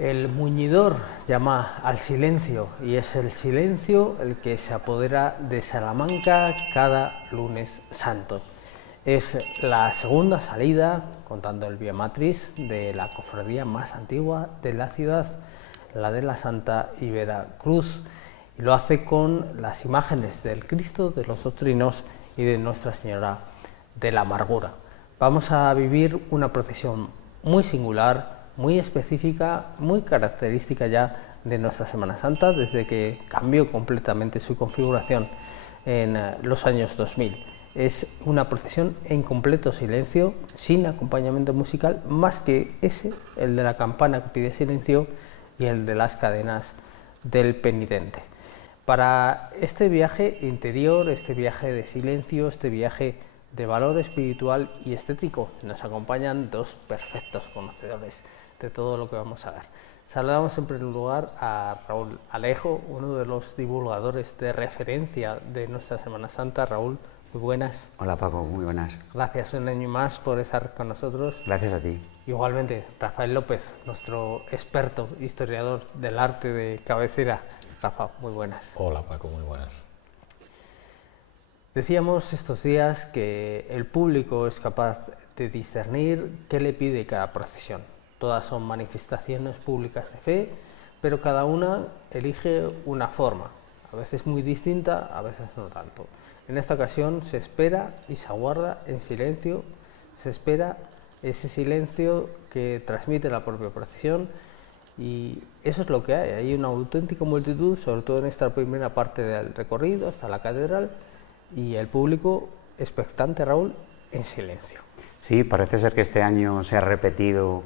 El muñidor llama al silencio y es el silencio el que se apodera de Salamanca cada lunes santo. Es la segunda salida, contando el Vía Matriz, de la cofradía más antigua de la ciudad, la de la Santa Ibera Cruz, y lo hace con las imágenes del Cristo de los Doctrinos y de Nuestra Señora de la Amargura. Vamos a vivir una procesión muy singular, muy específica, muy característica ya de nuestra Semana Santa, desde que cambió completamente su configuración en los años 2000. Es una procesión en completo silencio, sin acompañamiento musical, más que ese, el de la campana que pide silencio y el de las cadenas del penitente. Para este viaje interior, este viaje de silencio, este viaje de valor espiritual y estético, nos acompañan dos perfectos conocedores de todo lo que vamos a ver. Saludamos en primer lugar a Raúl Alejo, uno de los divulgadores de referencia de nuestra Semana Santa. Raúl, muy buenas. Hola Paco, muy buenas. Gracias un año más por estar con nosotros. Gracias a ti. Igualmente, Rafael López, nuestro experto historiador del arte de cabecera. Rafa, muy buenas. Hola Paco, muy buenas. Decíamos estos días que el público es capaz de discernir qué le pide cada procesión. Todas son manifestaciones públicas de fe, pero cada una elige una forma, a veces muy distinta, a veces no tanto. En esta ocasión se espera y se aguarda en silencio, se espera ese silencio que transmite la propia procesión, y eso es lo que hay una auténtica multitud, sobre todo en esta primera parte del recorrido hasta la catedral, y el público expectante, Raúl, en silencio. Sí, parece ser que este año se ha repetido,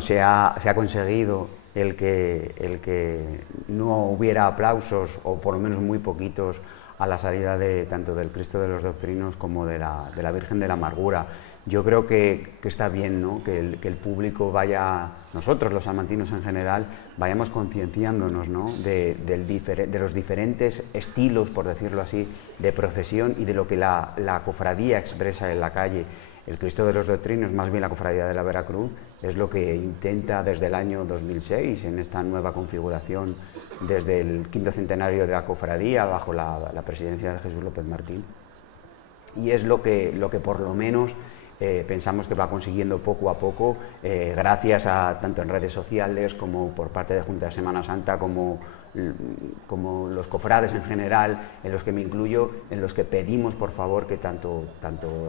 se ha conseguido el que no hubiera aplausos, o por lo menos muy poquitos, a la salida tanto del Cristo de los Doctrinos como de la Virgen de la Amargura. Yo creo que está bien, ¿no?, que el público vaya, nosotros los salmantinos en general, vayamos concienciándonos, ¿no?, de los diferentes estilos, por decirlo así, de procesión y de lo que la cofradía expresa en la calle. El Cristo de los Doctrinos, más bien la cofradía de la Veracruz, es lo que intenta desde el año 2006, en esta nueva configuración, desde el quinto centenario de la cofradía, bajo la presidencia de Jesús López Martín, y es lo que por lo menos pensamos que va consiguiendo poco a poco, gracias a tanto en redes sociales como por parte de Junta de Semana Santa, como los cofrades en general, en los que me incluyo, en los que pedimos por favor que tanto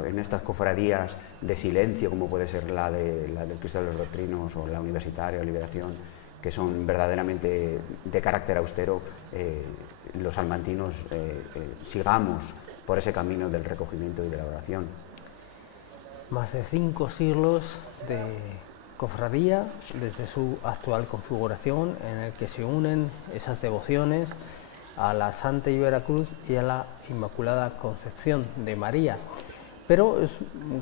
en estas cofradías de silencio, como puede ser la del Cristo de los Doctrinos o la Universitaria o Liberación, que son verdaderamente de carácter austero, los salmantinos sigamos por ese camino del recogimiento y de la oración. Más de 5 siglos de cofradía desde su actual configuración, en el que se unen esas devociones a la Santa Ibera Cruz y a la Inmaculada Concepción de María. Pero es,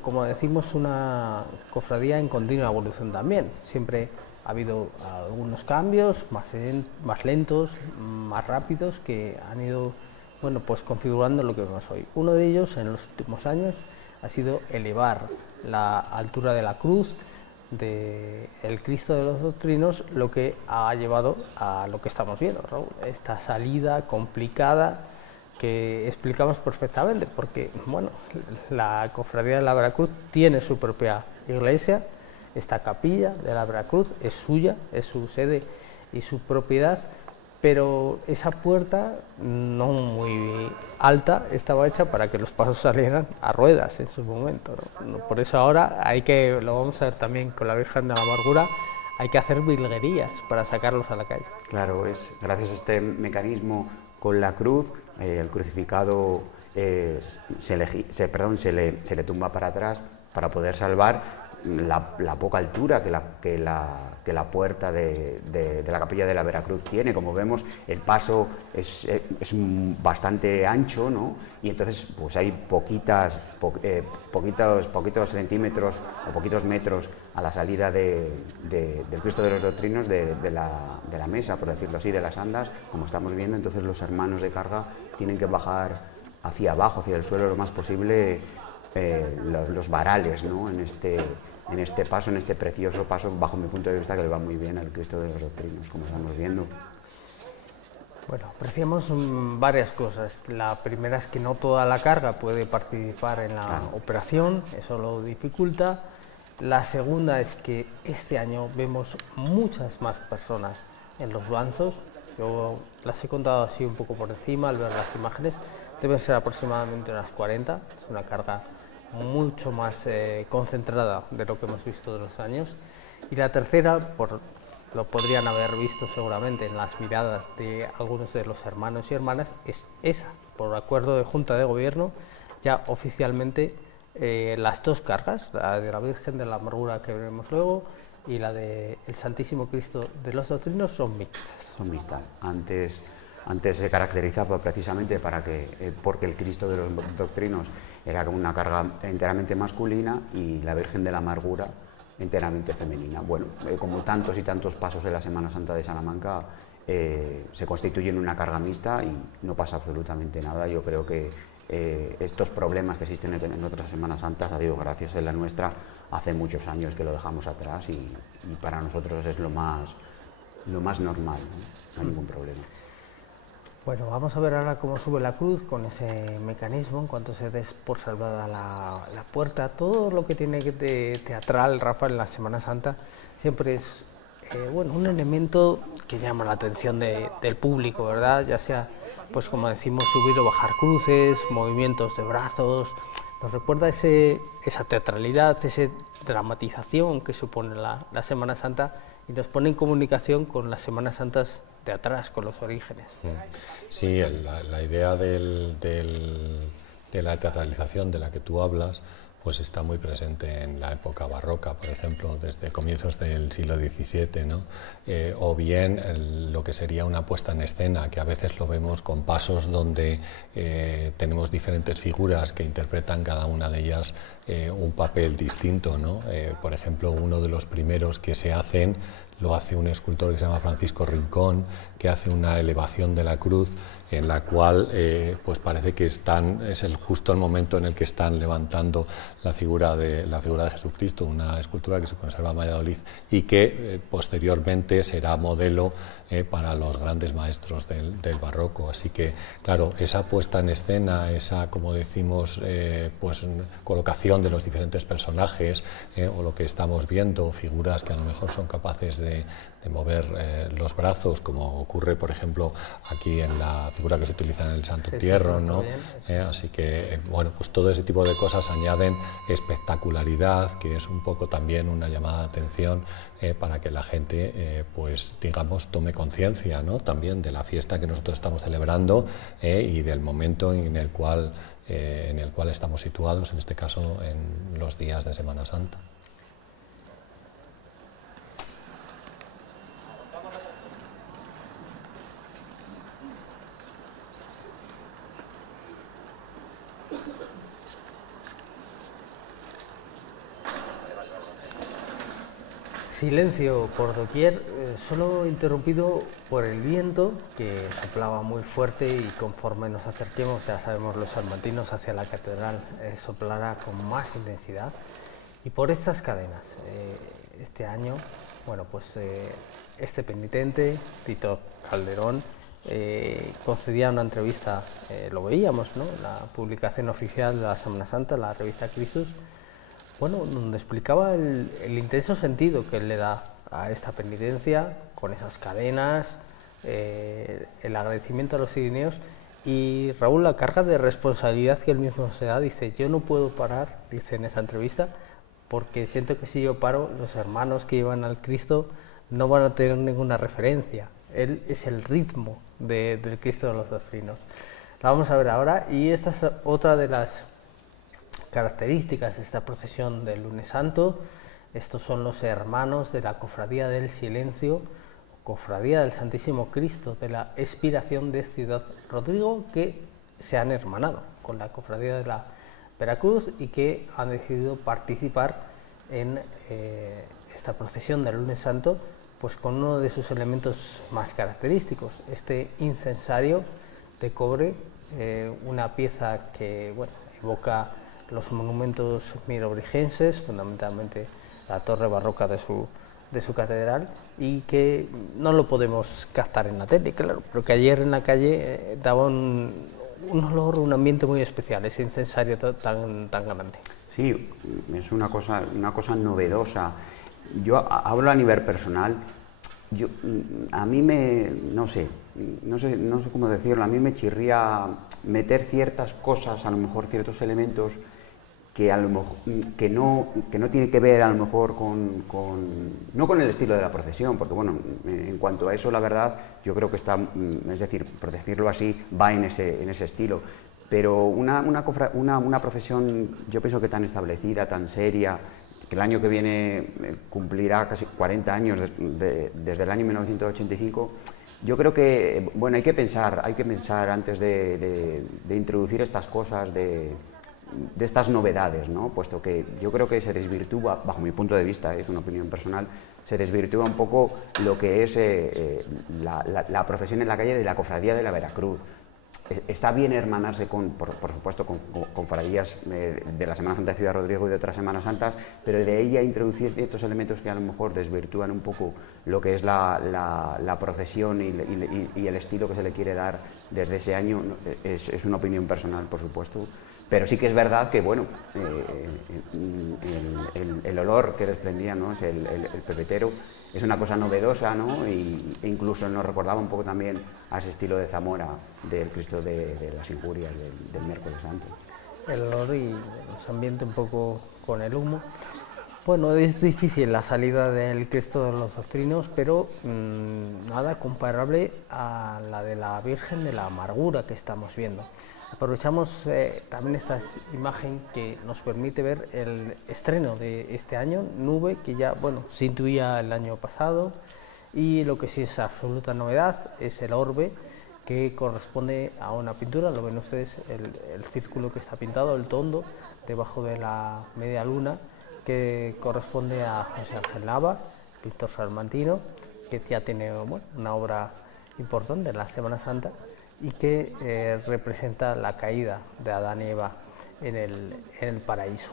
como decimos, una cofradía en continua evolución también. Siempre ha habido algunos cambios más lentos, más rápidos, que han ido, bueno, pues configurando lo que vemos hoy. Uno de ellos, en los últimos años, ha sido elevar la altura de la cruz del Cristo de los Doctrinos, lo que ha llevado a lo que estamos viendo, Raúl, esta salida complicada que explicamos perfectamente, porque bueno, la cofradía de la Veracruz tiene su propia iglesia, esta capilla de la Veracruz es suya, es su sede y su propiedad, pero esa puerta, no muy alta, estaba hecha para que los pasos salieran a ruedas en su momento, ¿no? Por eso ahora lo vamos a ver también con la Virgen de la Amargura, hay que hacer virguerías para sacarlos a la calle. Claro, es gracias a este mecanismo con la cruz, el crucificado se le tumba para atrás para poder salvar la poca altura que la puerta de la capilla de la Veracruz tiene. Como vemos, el paso es bastante ancho, ¿no?, y entonces pues hay poquitos centímetros o poquitos metros a la salida del Cristo de los Doctrinos de la mesa, por decirlo así, de las andas, como estamos viendo. Entonces los hermanos de carga tienen que bajar hacia abajo, hacia el suelo lo más posible, los varales, ¿no?, en en este paso, en este precioso paso, bajo mi punto de vista, que le va muy bien al Cristo de los Doctrinos, como estamos viendo. Bueno, apreciamos varias cosas. La primera es que no toda la carga puede participar en la operación, eso lo dificulta. La segunda es que este año vemos muchas más personas en los lanzos. Yo las he contado así un poco por encima al ver las imágenes. Deben ser aproximadamente unas 40. Es una carga mucho más concentrada de lo que hemos visto de los años. Y la tercera, lo podrían haber visto seguramente en las miradas de algunos de los hermanos y hermanas, es esa, por acuerdo de Junta de Gobierno, ya oficialmente las dos cargas, la de la Virgen de la Amargura que veremos luego y la del Santísimo Cristo de los Doctrinos son mixtas. Son mixtas. Antes se caracterizaba precisamente porque el Cristo de los Doctrinos era una carga enteramente masculina y la Virgen de la Amargura enteramente femenina. Bueno, como tantos y tantos pasos de la Semana Santa de Salamanca, se constituyen una carga mixta y no pasa absolutamente nada. Yo creo que estos problemas que existen en otras Semanas Santas, a Dios gracias, en la nuestra hace muchos años que lo dejamos atrás y para nosotros es lo más normal, ¿no? No hay ningún problema. Bueno, vamos a ver ahora cómo sube la cruz con ese mecanismo, en cuanto se des por salvada la puerta. Todo lo que tiene de teatral, Rafa, en la Semana Santa siempre es bueno, un elemento que llama la atención del público, ¿verdad? Ya sea, pues como decimos, subir o bajar cruces, movimientos de brazos. Nos recuerda esa teatralidad, esa dramatización que supone la Semana Santa y nos pone en comunicación con las Semanas Santas de atrás, con los orígenes. Sí, la idea de la teatralización de la que tú hablas pues está muy presente en la época barroca, por ejemplo, desde comienzos del siglo XVII, ¿no? O bien lo que sería una puesta en escena, que a veces lo vemos con pasos donde tenemos diferentes figuras que interpretan cada una de ellas un papel distinto, ¿no? Por ejemplo, uno de los primeros que se hacen lo hace un escultor que se llama Francisco Rincón, que hace una elevación de la cruz en la cual pues parece que es justo el momento en el que están levantando la figura de Jesucristo, una escultura que se conserva en Valladolid y que posteriormente será modelo para los grandes maestros del barroco. Así que, claro, esa puesta en escena, esa, como decimos, pues colocación de los diferentes personajes o lo que estamos viendo, figuras que a lo mejor son capaces de mover los brazos, como ocurre, por ejemplo, aquí en la figura que se utiliza en el Santo Entierro, ¿no? Así que, bueno, pues todo ese tipo de cosas añaden espectacularidad, que es un poco también una llamada de atención para que la gente, pues digamos, tome conciencia, ¿no? También de la fiesta que nosotros estamos celebrando y del momento en el cual estamos situados, en este caso en los días de Semana Santa. Silencio por doquier, solo interrumpido por el viento que soplaba muy fuerte y conforme nos acerquemos, ya sabemos los salmantinos, hacia la catedral soplará con más intensidad. Y por estas cadenas, este año, bueno, pues este penitente, Tito Calderón, concedía una entrevista, lo veíamos, ¿no?, en la publicación oficial de la Semana Santa, la revista Christus, bueno, donde explicaba el intenso sentido que él le da a esta penitencia, con esas cadenas, el agradecimiento a los sirineos y, Raúl, la carga de responsabilidad que él mismo se da. Dice, yo no puedo parar, dice en esa entrevista, porque siento que si yo paro, los hermanos que llevan al Cristo no van a tener ninguna referencia. Él es el ritmo del Cristo de los Doctrinos. La vamos a ver ahora, y esta es otra de las características de esta procesión del Lunes Santo. Estos son los hermanos de la Cofradía del Silencio, Cofradía del Santísimo Cristo de la Expiración de Ciudad Rodrigo, que se han hermanado con la Cofradía de la Veracruz y que han decidido participar en esta procesión del Lunes Santo, pues con uno de sus elementos más característicos, este incensario de cobre, una pieza que, bueno, evoca los monumentos mirobrigenses, fundamentalmente la torre barroca de su catedral, y que no lo podemos captar en la tele, claro, pero que ayer en la calle daba un olor, un ambiente muy especial, ese incensario tan grande. Sí, es una cosa novedosa. Yo hablo a nivel personal. A mí no sé cómo decirlo, a mí me chirría meter ciertas cosas, a lo mejor ciertos elementos que no tiene que ver a lo mejor no con el estilo de la procesión, porque bueno, en cuanto a eso la verdad yo creo que está, es decir, por decirlo así, va en ese estilo, pero una procesión yo pienso que tan establecida, tan seria, que el año que viene cumplirá casi 40 años desde el año 1985, yo creo que bueno, hay que pensar antes de introducir estas cosas, de estas novedades, ¿no? Puesto que yo creo que se desvirtúa, bajo mi punto de vista, es una opinión personal, se desvirtúa un poco lo que es la procesión en la calle de la Cofradía de la Veracruz. Está bien hermanarse por supuesto con cofradías de la Semana Santa de Ciudad Rodrigo y de otras Semanas Santas, pero de ella introducir ciertos elementos que a lo mejor desvirtúan un poco lo que es la procesión y el estilo que se le quiere dar desde ese año, es una opinión personal, por supuesto, pero sí que es verdad que, bueno, el olor que desprendía, ¿no? Es el pepetero, es una cosa novedosa, ¿no? E incluso nos recordaba un poco también a ese estilo de Zamora, del Cristo de las Injurias, del Miércoles Santo. El olor y el ambiente un poco con el humo. Bueno, es difícil la salida del Cristo de los Doctrinos, pero nada comparable a la de la Virgen de la Amargura que estamos viendo. Aprovechamos también esta imagen que nos permite ver el estreno de este año, Nube, que ya se intuía el año pasado, y lo que sí es absoluta novedad es el orbe, que corresponde a una pintura, lo ven ustedes, el círculo que está pintado, el tondo, debajo de la media luna, que corresponde a José Ángel Nava, pintor salmantino, que ya tiene una obra importante en la Semana Santa, y que representa la caída de Adán y Eva en el paraíso.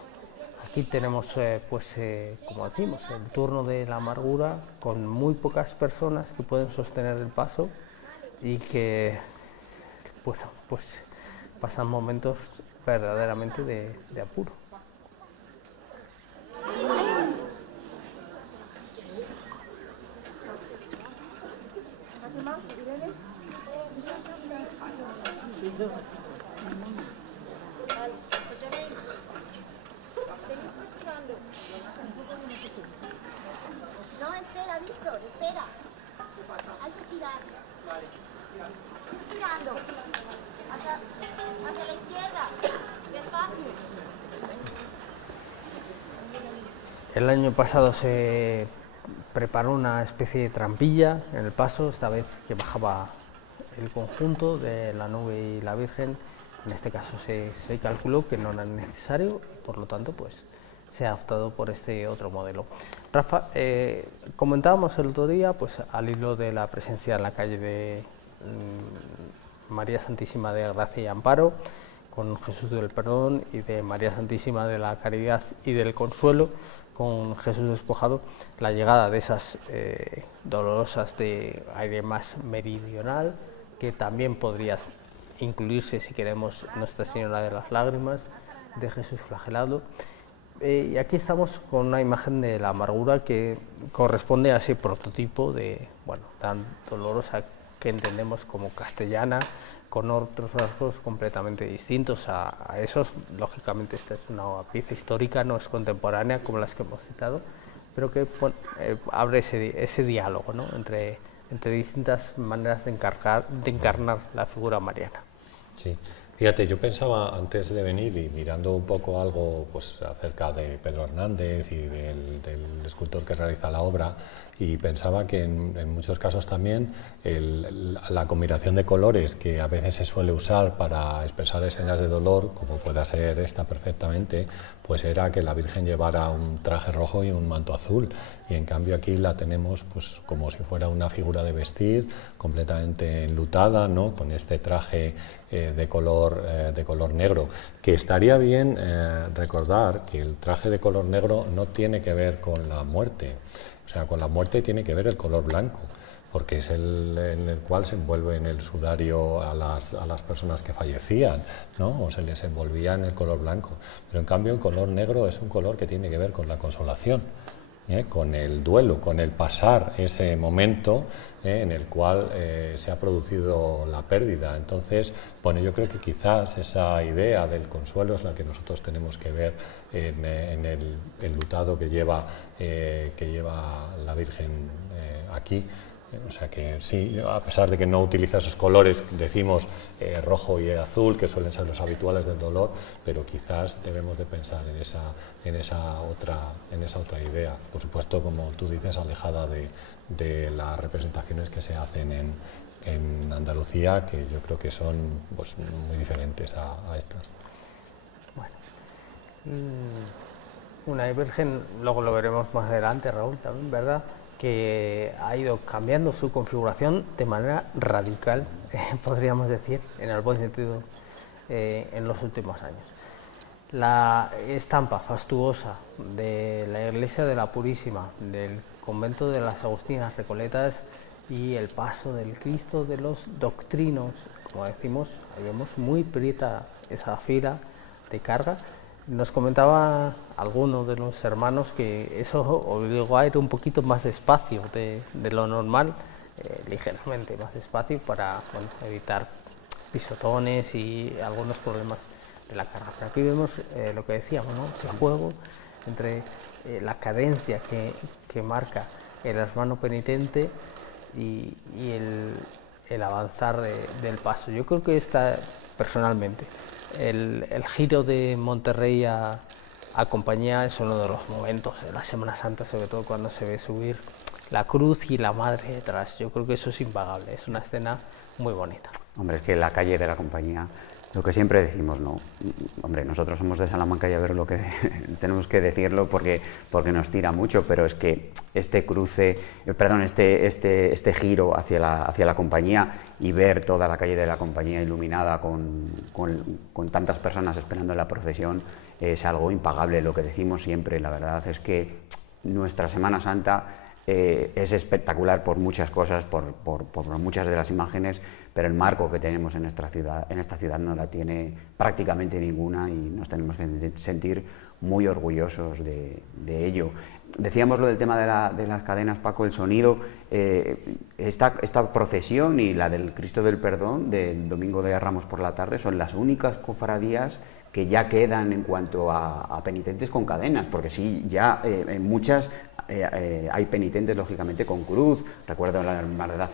Aquí tenemos, como decimos, el turno de la amargura, con muy pocas personas que pueden sostener el paso y que pasan momentos verdaderamente de apuro. No, espera, Víctor, espera. Hay que tirar. Estoy tirando. Hacia la izquierda. Despacio. El año pasado se preparó una especie de trampilla en el paso, esta vez que bajaba el conjunto de la nube y la Virgen. En este caso se calculó que no era necesario, por lo tanto se ha optado por este otro modelo. Rafa, comentábamos el otro día, al hilo de la presencia en la calle de María Santísima de Gracia y Amparo, con Jesús del Perdón, y de María Santísima de la Caridad y del Consuelo, con Jesús despojado, la llegada de esas dolorosas de aire más meridional, que también podría incluirse, si queremos, Nuestra Señora de las Lágrimas, de Jesús flagelado. Y aquí estamos con una imagen de la amargura que corresponde a ese prototipo tan dolorosa que entendemos como castellana, con otros rasgos completamente distintos a esos. Lógicamente esta es una pieza histórica, no es contemporánea como las que hemos citado, pero que abre ese diálogo, ¿no? entre distintas maneras de encarnar la figura mariana. Sí. Fíjate, yo pensaba antes de venir y mirando un poco algo acerca de Pedro Hernández y del escultor que realiza la obra, y pensaba que en muchos casos también la combinación de colores que a veces se suele usar para expresar escenas de dolor, como pueda ser esta perfectamente, pues era que la Virgen llevara un traje rojo y un manto azul, y en cambio aquí la tenemos pues como si fuera una figura de vestir, completamente enlutada, ¿no?, con este traje de color negro, que estaría bien recordar que el traje de color negro no tiene que ver con la muerte, o sea, con la muerte tiene que ver el color blanco, porque es en el cual se envuelve en el sudario a las personas que fallecían, ¿no?, o se les envolvía en el color blanco. Pero en cambio el color negro es un color que tiene que ver con la consolación, con el duelo, con el pasar ese momento en el cual se ha producido la pérdida. Entonces, bueno, yo creo que quizás esa idea del consuelo es la que nosotros tenemos que ver en el enlutado que lleva la Virgen aquí. O sea que sí, a pesar de que no utiliza esos colores, decimos rojo y azul, que suelen ser los habituales del dolor, pero quizás debemos de pensar en esa otra idea. Por supuesto, como tú dices, alejada de las representaciones que se hacen en Andalucía, que yo creo que son pues muy diferentes a estas. Bueno, una Virgen, luego lo veremos más adelante, Raúl, también, ¿verdad?, que ha ido cambiando su configuración de manera radical, podríamos decir, en el buen sentido, en los últimos años. La estampa fastuosa de la Iglesia de la Purísima, del convento de las Agustinas Recoletas y el paso del Cristo de los Doctrinos, como decimos, ahí vemos muy prieta esa fila de carga. Nos comentaba alguno de los hermanos que eso obligó a ir un poquito más despacio de lo normal, ligeramente más despacio, para evitar pisotones y algunos problemas de la carga. Pero aquí vemos lo que decíamos, ¿no?, ese juego entre la cadencia que marca el hermano penitente y el avanzar del paso. Yo creo que personalmente, el giro de Monterrey a Compañía es uno de los momentos de la Semana Santa, sobre todo cuando se ve subir la cruz y la madre detrás. Yo creo que eso es impagable, es una escena muy bonita. Hombre, es que la calle de la Compañía, lo que siempre decimos, ¿no? Hombre, nosotros somos de Salamanca y a ver lo que tenemos que decirlo porque nos tira mucho, pero es que este giro hacia la Compañía y ver toda la calle de la Compañía iluminada con tantas personas esperando en la procesión es algo impagable. Lo que decimos siempre, la verdad es que nuestra Semana Santa es espectacular por muchas cosas, por muchas de las imágenes, pero el marco que tenemos en esta ciudad no la tiene prácticamente ninguna y nos tenemos que sentir muy orgullosos de ello. Decíamos lo del tema de las cadenas, Paco, el sonido. Esta procesión y la del Cristo del Perdón del Domingo de Ramos por la tarde son las únicas cofradías que ya quedan en cuanto a penitentes con cadenas, porque sí, ya en muchas hay penitentes, lógicamente, con cruz. Recuerdo la Hermandad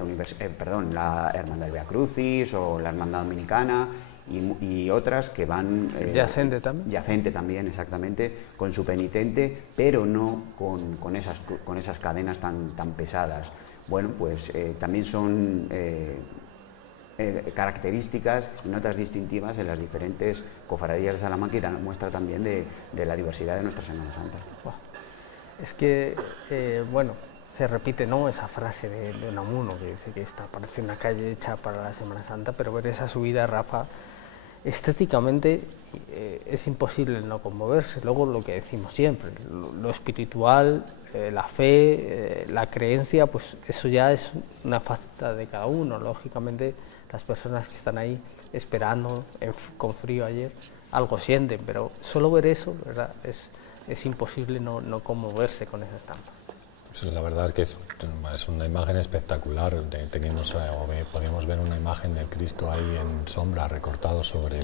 Via Crucis o la Hermandad Dominicana y otras que van... ¿Yacente también? Yacente también, exactamente, con su penitente, pero no con esas cadenas tan pesadas. Bueno, pues también son características y notas distintivas en las diferentes cofradías de Salamanca y muestra también de la diversidad de nuestra Semana Santa. Es que, bueno, se repite, ¿no?, esa frase de Unamuno que dice que esta parece una calle hecha para la Semana Santa, pero ver esa subida, Rafa, estéticamente es imposible no conmoverse. Luego lo que decimos siempre, lo espiritual, la fe, la creencia, pues eso ya es una faceta de cada uno. Lógicamente las personas que están ahí esperando con frío ayer algo sienten, pero solo ver eso, ¿verdad?, es imposible no conmoverse con esa estampa. Pues la verdad es que es una imagen espectacular. Podemos ver una imagen del Cristo ahí en sombra, recortado sobre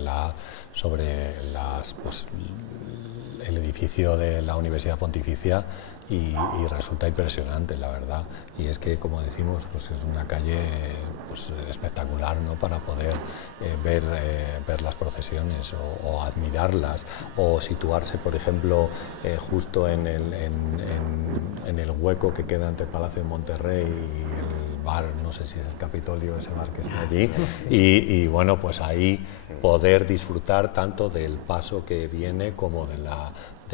el edificio de la Universidad Pontificia y resulta impresionante, la verdad. Y es que, como decimos, pues es una calle pues, espectacular, ¿no?, para poder ver las procesiones o admirarlas, o situarse, por ejemplo, justo en el hueco que queda entre el Palacio de Monterrey y el bar, no sé si es el Capitolio, ese bar que está allí, y bueno, pues ahí poder disfrutar tanto del paso que viene como de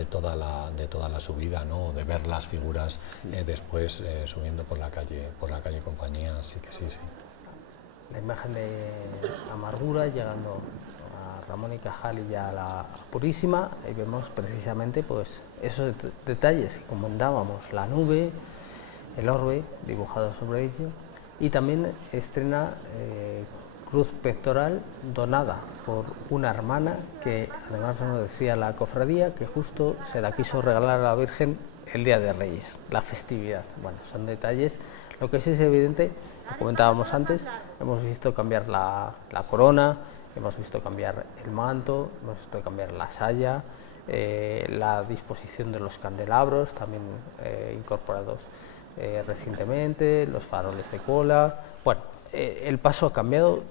toda la subida, ¿no?, de ver las figuras después subiendo por la calle Compañía, así que sí. La imagen de Amargura llegando a Ramón y Cajal y ya a la Purísima, y vemos precisamente pues esos detalles que comentábamos, la nube, el orbe dibujado sobre ello, y también estrena cruz pectoral donada por una hermana que además nos decía la cofradía que justo se la quiso regalar a la Virgen el Día de Reyes, la festividad. Bueno, son detalles. Lo que sí es evidente, lo comentábamos antes, hemos visto cambiar la corona, hemos visto cambiar el manto, hemos visto cambiar la saya, la disposición de los candelabros, también incorporados recientemente, los faroles de cola. Bueno, el paso ha cambiado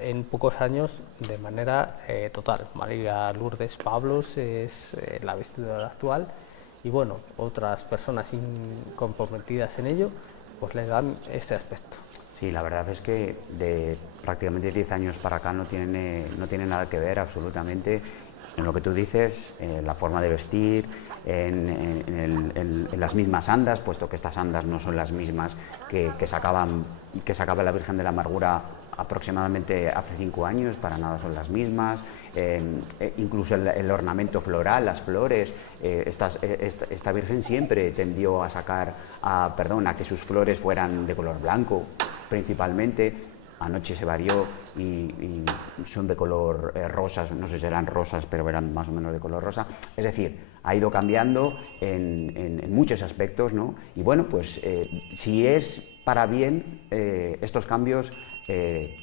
en pocos años de manera total. María Lourdes Pablos es la vestidura actual, y bueno, otras personas comprometidas en ello pues le dan este aspecto. Sí, la verdad es que de prácticamente 10 años para acá no tiene nada que ver absolutamente en lo que tú dices, en la forma de vestir, en las mismas andas, puesto que estas andas no son las mismas que sacaba la Virgen de la Amargura aproximadamente hace 5 años, para nada son las mismas. Incluso el ornamento floral, las flores, esta Virgen siempre tendió a que sus flores fueran de color blanco principalmente. Anoche se varió y son de color rosas, no sé si eran rosas, pero eran más o menos de color rosa. Es decir, ha ido cambiando en muchos aspectos, ¿no? Y bueno, pues si es para bien, estos cambios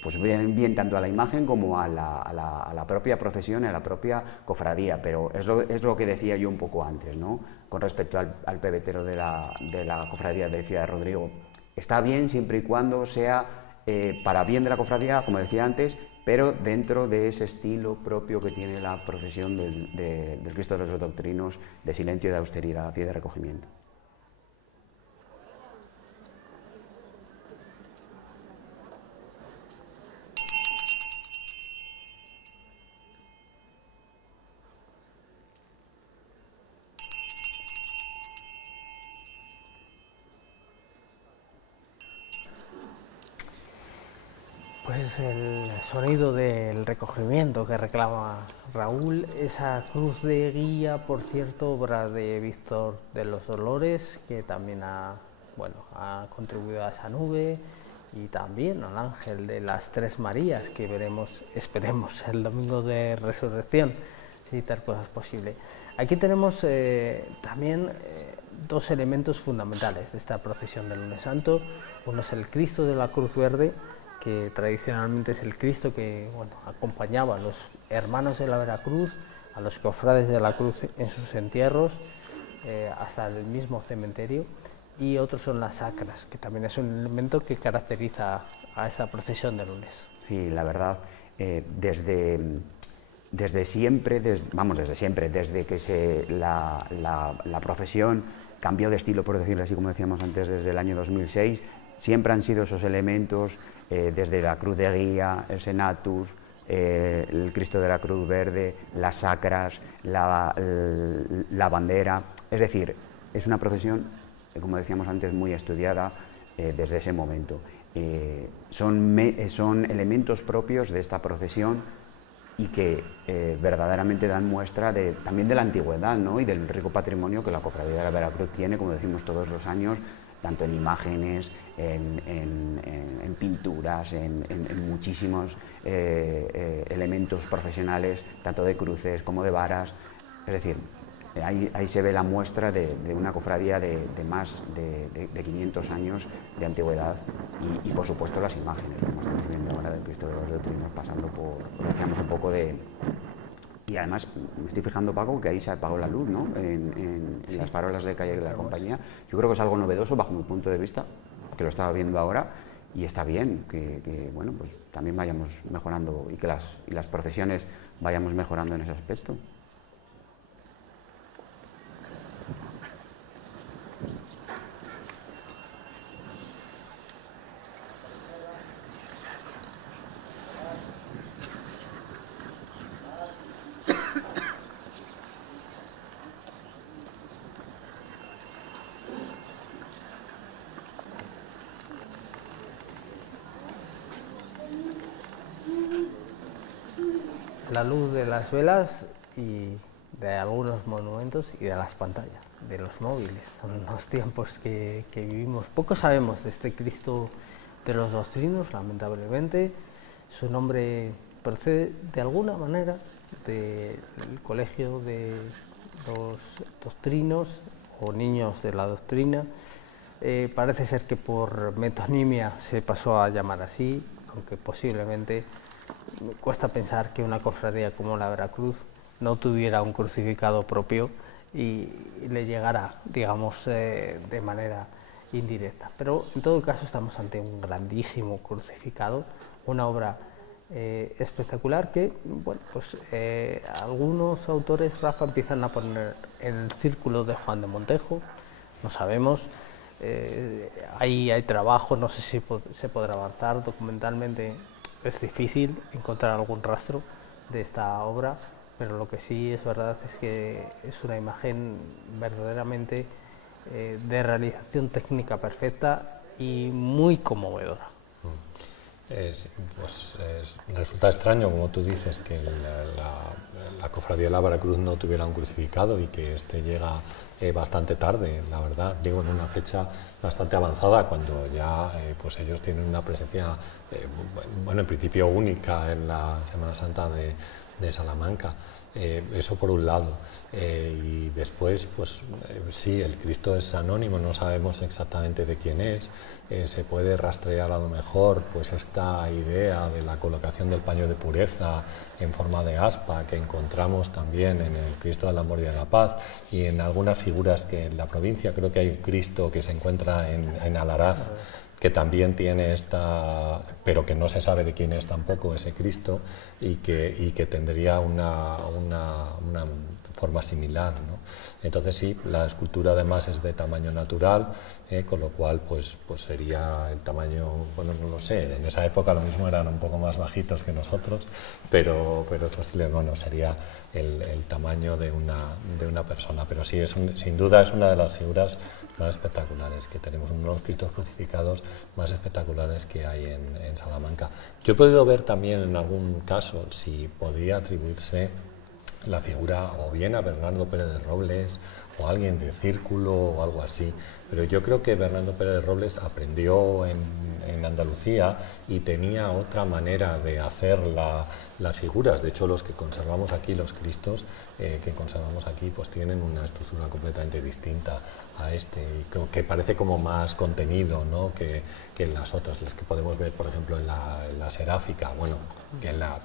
pues vienen bien tanto a la imagen como a la propia procesión y a la propia cofradía. Pero es lo que decía yo un poco antes, ¿no?, con respecto al pebetero de la cofradía de Ciudad de Rodrigo. Está bien siempre y cuando sea para bien de la cofradía, como decía antes, pero dentro de ese estilo propio que tiene la procesión del Cristo de los Doctrinos, de silencio, de austeridad y de recogimiento. Pues el sonido del recogimiento que reclama Raúl, esa cruz de guía, por cierto, obra de Víctor de los Dolores, que también ha contribuido a esa nube, y también al ángel de las Tres Marías, que esperemos, el domingo de Resurrección, si tal cosa es posible. Aquí tenemos también dos elementos fundamentales de esta procesión del Lunes Santo. Uno es el Cristo de la Cruz Verde, que tradicionalmente es el Cristo que acompañaba a los hermanos de la Veracruz, a los cofrades de la Cruz en sus entierros, hasta el mismo cementerio, y otros son las sacras, que también es un elemento que caracteriza a esa procesión de lunes. Sí, la verdad, desde siempre, desde que la profesión cambió de estilo, por decirlo así, como decíamos antes, desde el año 2006, siempre han sido esos elementos, desde la cruz de guía, el senatus, el Cristo de la Cruz Verde, las sacras, la bandera. Es decir, es una procesión, como decíamos antes, muy estudiada desde ese momento. Son elementos propios de esta procesión y que verdaderamente dan muestra también de la antigüedad, ¿no?, y del rico patrimonio que la Cofradía de la Veracruz tiene, como decimos todos los años, tanto en imágenes, en pinturas, en muchísimos elementos profesionales, tanto de cruces como de varas. Es decir, ahí se ve la muestra de una cofradía de más de 500 años de antigüedad y por supuesto las imágenes, como estamos viendo ahora del Cristo de los Doctrinos, pasando por, decíamos, un poco de Y además, me estoy fijando, Paco, que ahí se apagó la luz, ¿no? En las farolas de calle de la compañía. Yo creo que es algo novedoso bajo mi punto de vista, que lo estaba viendo ahora, y está bien que bueno, pues también vayamos mejorando y que las profesiones vayamos mejorando en ese aspecto. La luz de las velas y de algunos monumentos y de las pantallas, de los móviles. Son los tiempos que vivimos. Poco sabemos de este Cristo de los Dos Trinos, lamentablemente. Su nombre procede de alguna manera del colegio de los Doctrinos o Niños de la Doctrina. Parece ser que por metonimia se pasó a llamar así, aunque posiblemente me cuesta pensar que una cofradía como la Veracruz no tuviera un crucificado propio y le llegara, digamos, de manera indirecta. Pero en todo caso estamos ante un grandísimo crucificado, una obra espectacular que, bueno, pues algunos autores, Rafa, empiezan a poner en el círculo de Juan de Montejo, no sabemos. Ahí hay trabajo, no sé si se podrá avanzar documentalmente. Es difícil encontrar algún rastro de esta obra, pero lo que sí es verdad es que es una imagen verdaderamente de realización técnica perfecta y muy conmovedora. Resulta extraño, como tú dices, que la cofradía de la Veracruz no tuviera un crucificado y que este llega bastante tarde, la verdad, digo, en una fecha bastante avanzada, cuando ya pues ellos tienen una presencia, bueno, en principio única en la Semana Santa de Salamanca. Eso por un lado. Y después, pues sí, el Cristo es anónimo, no sabemos exactamente de quién es. Se puede rastrear a lo mejor pues esta idea de la colocación del paño de pureza en forma de aspa que encontramos también en el Cristo del Amor y de la Paz y en algunas figuras que en la provincia. Creo que hay un Cristo que se encuentra en Alaraz, que también tiene esta, pero que no se sabe de quién es tampoco ese Cristo, y que tendría una forma similar, ¿no? Entonces sí, la escultura además es de tamaño natural, con lo cual pues sería el tamaño, bueno, no lo sé, en esa época lo mismo eran un poco más bajitos que nosotros, pero bueno, sería el tamaño de una persona. Pero sí, sin duda es una de las figuras más espectaculares que tenemos, uno de los Cristos crucificados más espectaculares que hay en Salamanca. Yo he podido ver también en algún caso si podía atribuirse la figura o bien a Bernardo Pérez de Robles o alguien de Círculo o algo así, pero yo creo que Bernardo Pérez de Robles aprendió en Andalucía y tenía otra manera de hacer las figuras. De hecho, los que conservamos aquí, los Cristos que conservamos aquí, pues tienen una estructura completamente distinta a este, y que parece como más contenido, ¿no?, que en las otras, las que podemos ver, por ejemplo, en la seráfica, bueno, que en la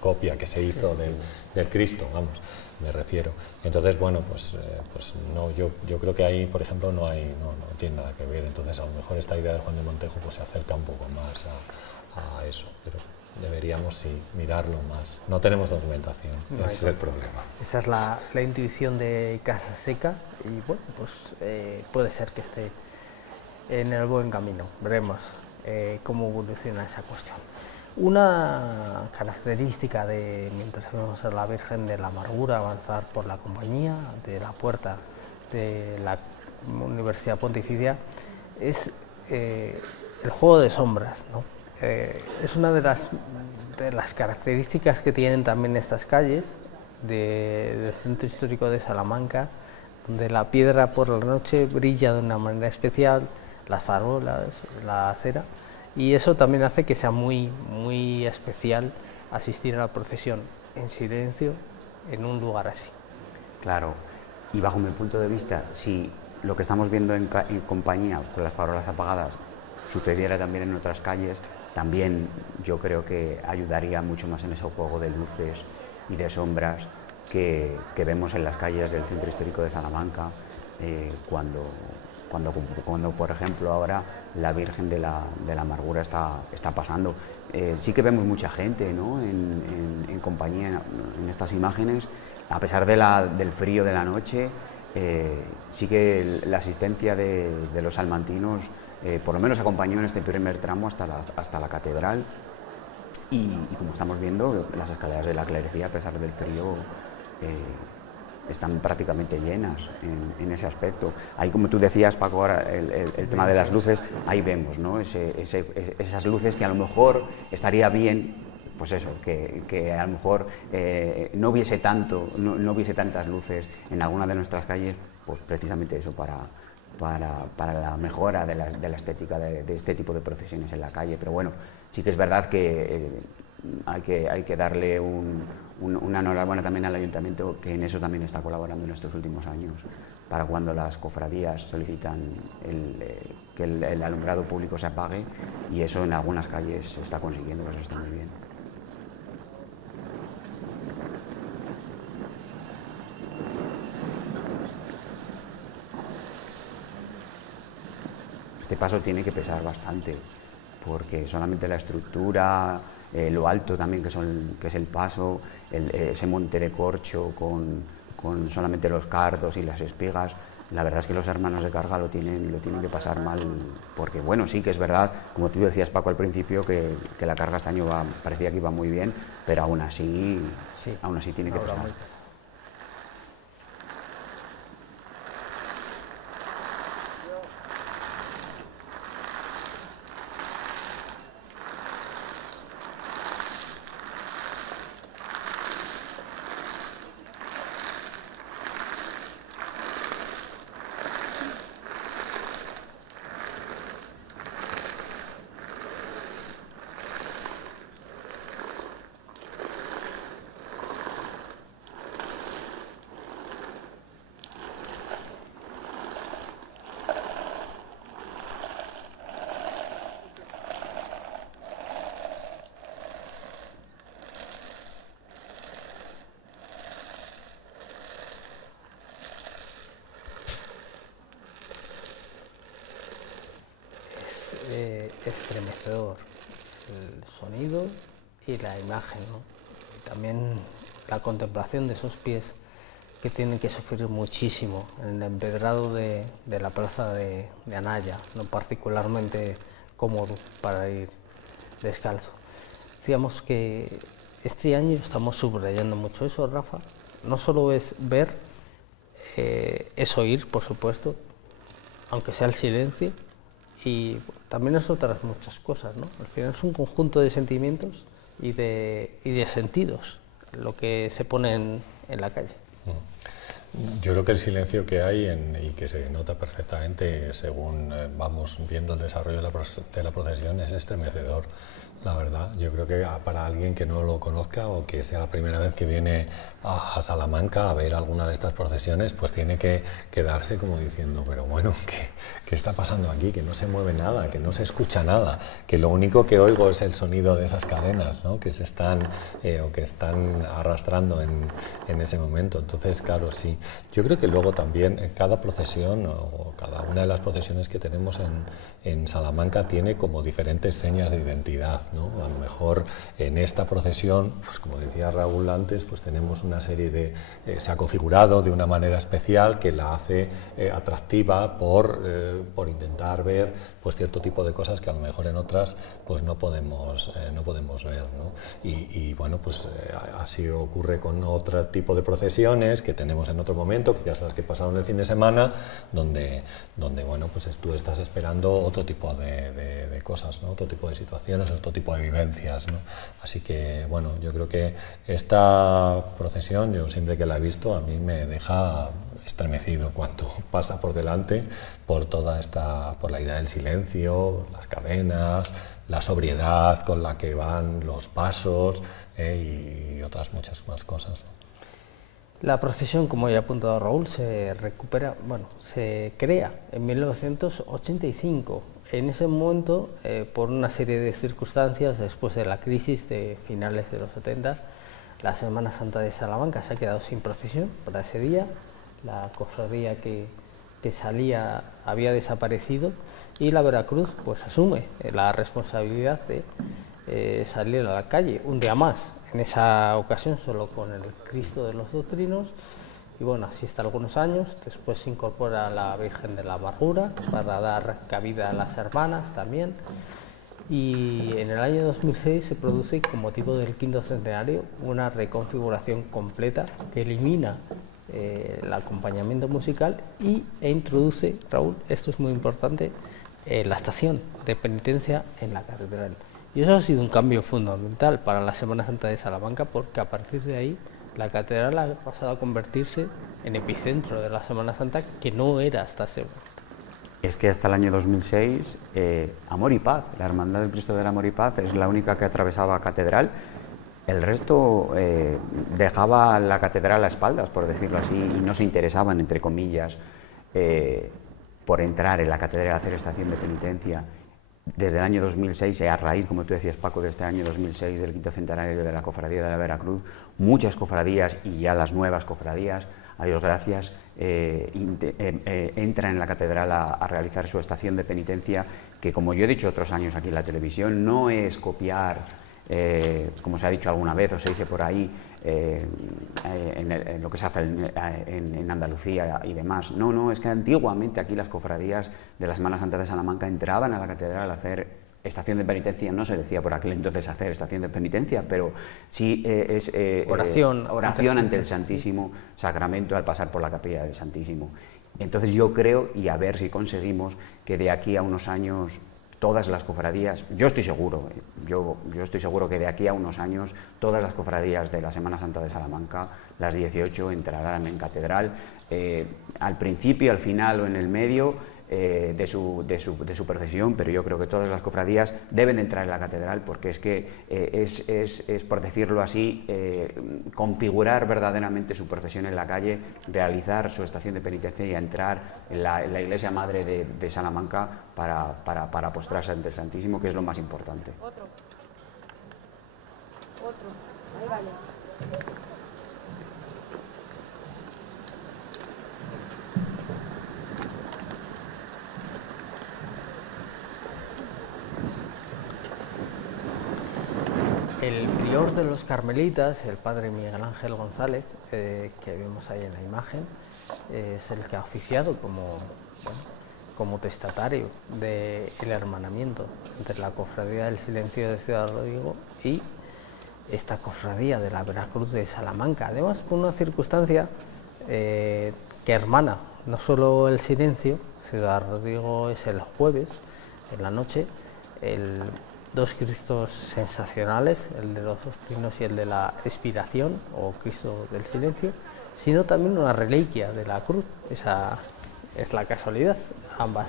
copia que se hizo del Cristo, vamos, me refiero. Entonces, bueno, pues no, yo creo que ahí, por ejemplo, no tiene nada que ver. Entonces, a lo mejor esta idea de Juan de Montejo pues se acerca un poco más a eso, pero deberíamos sí mirarlo más. No tenemos documentación, ese es el problema. Esa es la intuición de Casa Seca y bueno, pues puede ser que esté en el buen camino. Veremos cómo evoluciona esa cuestión. Una característica de, mientras vemos a la Virgen de la Amargura avanzar por la compañía, de la puerta de la Universidad Pontificia, es el juego de sombras, ¿no? Es una de las características que tienen también estas calles del centro histórico de Salamanca, donde la piedra por la noche brilla de una manera especial, las farolas, la acera, y eso también hace que sea muy, muy especial asistir a la procesión en silencio en un lugar así. Claro, y bajo mi punto de vista, si lo que estamos viendo en compañía, con las farolas apagadas, sucediera también en otras calles, también yo creo que ayudaría mucho más en ese juego de luces y de sombras que vemos en las calles del centro histórico de Salamanca, cuando, por ejemplo, ahora la Virgen de la Amargura está pasando. Sí que vemos mucha gente, ¿no?, en compañía en estas imágenes, a pesar del frío de la noche. Sí que la asistencia de los salmantinos por lo menos acompañó en este primer tramo hasta la catedral, y como estamos viendo, las escaleras de la clerecía, a pesar del frío, están prácticamente llenas en ese aspecto. Ahí, como tú decías, Paco, ahora el tema de las luces, ahí vemos, ¿no?, esas luces que a lo mejor estaría bien, pues eso, que a lo mejor no hubiese tantas luces en alguna de nuestras calles, pues precisamente eso, para la mejora de la estética de este tipo de procesiones en la calle. Pero bueno, sí que es verdad que hay que darle una enhorabuena también al Ayuntamiento, que en eso también está colaborando en estos últimos años, para cuando las cofradías solicitan que el alumbrado público se apague, y eso en algunas calles se está consiguiendo, eso está muy bien. Este paso tiene que pesar bastante, porque solamente la estructura, lo alto también que es el paso, ese monte de corcho con solamente los cardos y las espigas, la verdad es que los hermanos de carga lo tienen que pasar mal, porque bueno, sí que es verdad, como tú decías, Paco, al principio, que la carga este año parecía que iba muy bien, pero aún así tiene que pesar. Estremecedor el sonido y la imagen, ¿no? Y también la contemplación de esos pies que tienen que sufrir muchísimo en el empedrado de la plaza de Anaya, no particularmente cómodo para ir descalzo. Digamos que este año estamos subrayando mucho eso, Rafa. No solo es ver, es oír, por supuesto, aunque sea el silencio, y también es otras muchas cosas, ¿no? Al final es un conjunto de sentimientos y de sentidos lo que se pone en la calle. Yo creo que el silencio que hay y que se nota perfectamente según vamos viendo el desarrollo de la procesión es estremecedor, la verdad. Yo creo que para alguien que no lo conozca o que sea la primera vez que viene a Salamanca a ver alguna de estas procesiones, pues tiene que quedarse como diciendo, pero bueno, ¿qué está pasando aquí? Que no se mueve nada, que no se escucha nada, que lo único que oigo es el sonido de esas cadenas, ¿no?, que se están o que están arrastrando en ese momento. Entonces, claro, sí. Yo creo que luego también cada procesión o cada una de las procesiones que tenemos en Salamanca tiene como diferentes señas de identidad, ¿no? A lo mejor en esta procesión, pues como decía Raúl antes, pues tenemos una serie se ha configurado de una manera especial que la hace atractiva por intentar ver pues cierto tipo de cosas que a lo mejor en otras pues no podemos ver, ¿no? Y bueno, pues así ocurre con otro tipo de procesiones que tenemos en otro momento, quizás las que pasaron el fin de semana, donde bueno, pues tú estás esperando otro tipo de cosas, ¿no?, otro tipo de situaciones, otro tipo de vivencias, ¿no? Así que bueno, yo creo que esta procesión, yo siempre que la he visto, a mí me deja estremecido cuando pasa por delante, por la idea del silencio, las cadenas, la sobriedad con la que van los pasos y otras muchas más cosas. La procesión, como ya ha apuntado Raúl, se crea en 1985. En ese momento, por una serie de circunstancias, después de la crisis de finales de los 70, la Semana Santa de Salamanca se ha quedado sin procesión para ese día, la cofradía que salía había desaparecido y la Veracruz pues asume la responsabilidad de salir a la calle un día más, en esa ocasión solo con el Cristo de los Doctrinos, y bueno, así está algunos años. Después se incorpora la Virgen de la Amargura para dar cabida a las hermanas también, y en el año 2006 se produce, con motivo del 5º centenario, una reconfiguración completa que elimina el acompañamiento musical e introduce, Raúl, esto es muy importante, la estación de penitencia en la catedral. Y eso ha sido un cambio fundamental para la Semana Santa de Salamanca, porque a partir de ahí la catedral ha pasado a convertirse en epicentro de la Semana Santa, que no era hasta ese momento. Es que hasta el año 2006, Amor y Paz, la Hermandad del Cristo del Amor y Paz, es la única que atravesaba catedral. El resto dejaba la catedral a espaldas, por decirlo así, y no se interesaban, entre comillas, por entrar en la catedral a hacer estación de penitencia. Desde el año 2006, a raíz, como tú decías, Paco, de este año 2006, del 5º centenario de la Cofradía de la Veracruz, muchas cofradías y ya las nuevas cofradías, a Dios gracias, entran en la catedral a realizar su estación de penitencia, que, como yo he dicho otros años aquí en la televisión, no es copiar, como se ha dicho alguna vez o se dice por ahí, en lo que se hace en Andalucía y demás. No, no, es que antiguamente aquí las cofradías de la Semana Santa de Salamanca entraban a la catedral a hacer estación de penitencia. No se decía por aquel entonces hacer estación de penitencia, pero sí es oración ante el Santísimo Sacramento al pasar por la capilla del Santísimo. Entonces yo creo, y a ver si conseguimos, que de aquí a unos años todas las cofradías, yo estoy seguro que de aquí a unos años todas las cofradías de la Semana Santa de Salamanca, las 18, entrarán en catedral, al principio, al final o en el medio de su procesión, pero yo creo que todas las cofradías deben entrar en la catedral, porque es que es, por decirlo así, configurar verdaderamente su procesión en la calle, realizar su estación de penitencia y entrar en la iglesia madre de Salamanca para postrarse ante el Santísimo, que es lo más importante. Otro. Ahí vale. El prior de los carmelitas, el padre Miguel Ángel González, que vemos ahí en la imagen, es el que ha oficiado como testatario del hermanamiento entre la Cofradía del Silencio de Ciudad Rodrigo y esta Cofradía de la Veracruz de Salamanca. Además, por una circunstancia que hermana no solo el silencio. Ciudad Rodrigo es el jueves, en la noche, dos Cristos sensacionales, el de los Doctrinos y el de la Expiración, o Cristo del Silencio, sino también una reliquia de la cruz. Esa es la casualidad. Ambas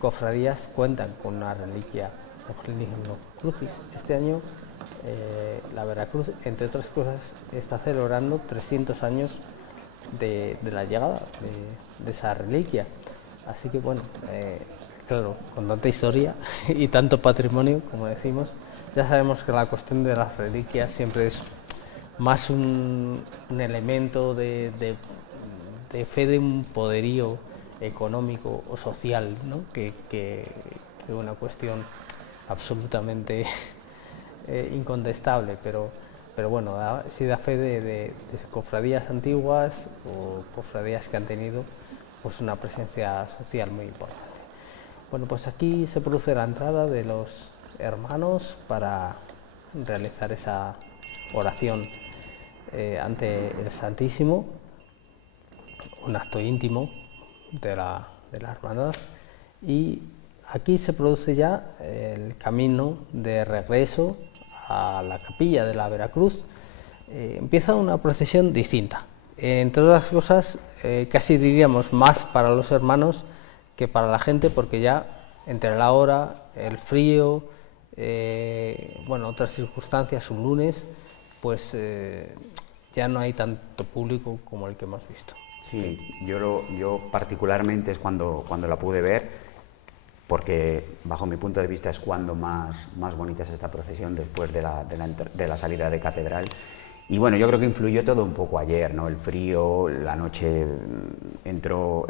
cofradías cuentan con una reliquia Eugenio Crucis. Este año la Veracruz, entre otras cosas, está celebrando 300 años de la llegada de esa reliquia. Así que bueno, claro, con tanta historia y tanto patrimonio, como decimos, ya sabemos que la cuestión de las reliquias siempre es más un elemento de fe de un poderío económico o social, ¿no? que una cuestión absolutamente incontestable, pero bueno, sí da fe de cofradías antiguas o cofradías que han tenido pues una presencia social muy importante. Bueno, pues aquí se produce la entrada de los hermanos para realizar esa oración ante el Santísimo, un acto íntimo de la hermandad, y aquí se produce ya el camino de regreso a la capilla de la Veracruz. Empieza una procesión distinta, entre otras cosas, casi diríamos más para los hermanos que para la gente, porque ya entre la hora, el frío, bueno, otras circunstancias, un lunes, pues ya no hay tanto público como el que hemos visto. Sí, yo particularmente es cuando la pude ver, porque bajo mi punto de vista es cuando más bonita es esta procesión después de la salida de catedral. Y bueno, yo creo que influyó todo un poco ayer, ¿no? El frío, la noche entró,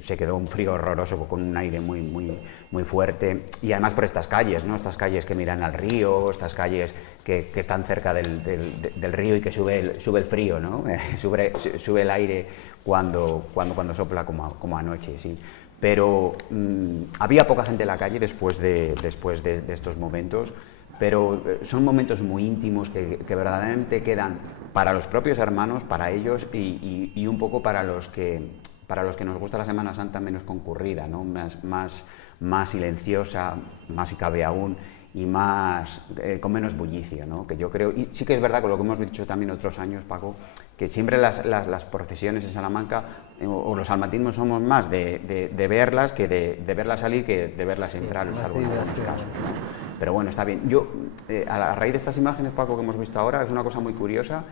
se quedó un frío horroroso con un aire muy fuerte, y además por estas calles, ¿no? Estas calles que miran al río, estas calles que están cerca del río y que sube el frío, ¿no? sube el aire cuando sopla como anoche, sí. Pero había poca gente en la calle después de estos momentos, pero son momentos muy íntimos que verdaderamente quedan para los propios hermanos, para ellos y un poco para los que nos gusta la Semana Santa menos concurrida, ¿no? Más silenciosa, más si cabe aún, y con menos bullicio, ¿no? Que yo creo, y sí que es verdad, con lo que hemos dicho también otros años, Paco, que siempre las procesiones en Salamanca o los salmantinos somos más de verlas que de verlas salir que de verlas entrar, salvo en algunos casos, ¿no? Pero bueno, está bien. Yo, a raíz de estas imágenes, Paco, que hemos visto ahora, es una cosa muy curiosa.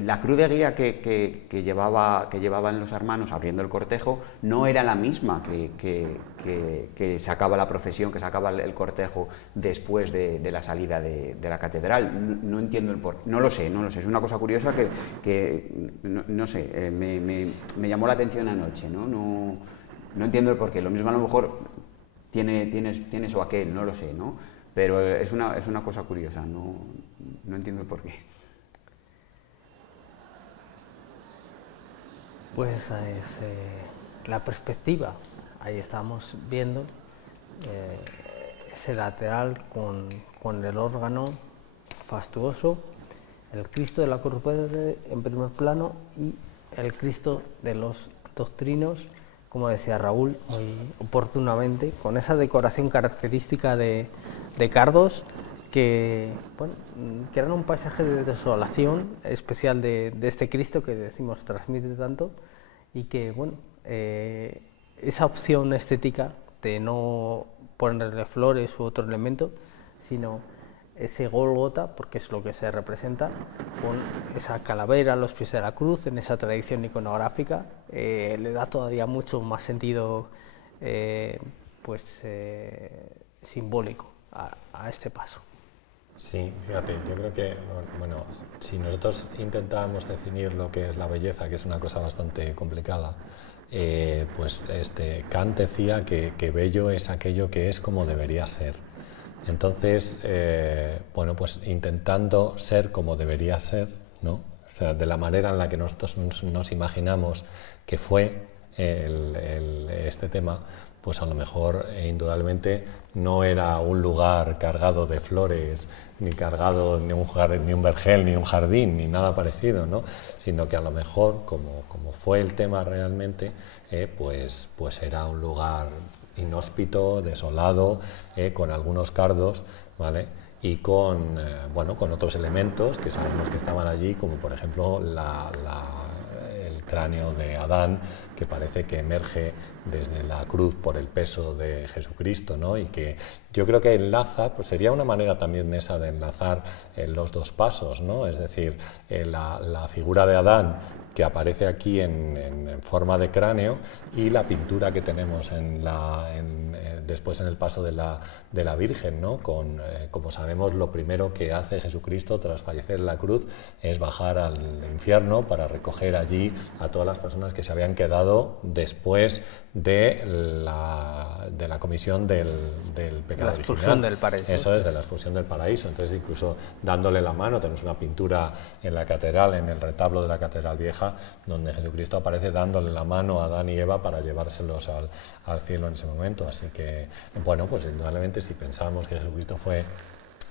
La cruz de guía que llevaban los hermanos abriendo el cortejo no era la misma que sacaba la procesión, que sacaba el cortejo después de la salida de la catedral. No entiendo el porqué. No lo sé. Es una cosa curiosa que no sé, me llamó la atención anoche, ¿no? No entiendo el porqué. Lo mismo a lo mejor tiene eso o aquel, no lo sé, ¿no? Pero es una cosa curiosa, no entiendo el porqué. Pues es la perspectiva. Ahí estamos viendo ese lateral con el órgano fastuoso, el Cristo de la Cruz Verde en primer plano y el Cristo de los Doctrinos, como decía Raúl muy oportunamente, con esa decoración característica de cardos que eran un paisaje de desolación especial de este Cristo que decimos transmite tanto, y que esa opción estética de no ponerle flores u otro elemento, sino ese Gólgota, porque es lo que se representa, con esa calavera a los pies de la cruz, en esa tradición iconográfica, le da todavía mucho más sentido simbólico a este paso. Sí, fíjate, yo creo que, bueno, si nosotros intentamos definir lo que es la belleza, que es una cosa bastante complicada, pues Kant decía que bello es aquello que es como debería ser. Entonces, pues intentando ser como debería ser, ¿no? O sea, de la manera en la que nosotros nos imaginamos que fue este tema, pues a lo mejor indudablemente no era un lugar cargado de flores, ni cargado ni un vergel, ni un jardín, ni nada parecido, ¿no? Sino que a lo mejor, como fue el tema realmente, pues era un lugar inhóspito, desolado, con algunos cardos, ¿vale? Y con otros elementos que sabemos que estaban allí, como por ejemplo el cráneo de Adán, que parece que emerge desde la cruz por el peso de Jesucristo, ¿no? Y que yo creo que enlaza, pues sería una manera también esa de enlazar los dos pasos, ¿no? Es decir, la figura de Adán, que aparece aquí en forma de cráneo, y la pintura que tenemos después en el paso de la Virgen, ¿no? Como sabemos, lo primero que hace Jesucristo tras fallecer en la cruz es bajar al infierno para recoger allí a todas las personas que se habían quedado después de la comisión del pecado original. La expulsión del paraíso. Eso es, de la expulsión del paraíso. Entonces, incluso dándole la mano, tenemos una pintura en la catedral, en el retablo de la catedral vieja, donde Jesucristo aparece dándole la mano a Adán y Eva para llevárselos al cielo en ese momento. Así que, pues indudablemente, si pensamos que Jesucristo fue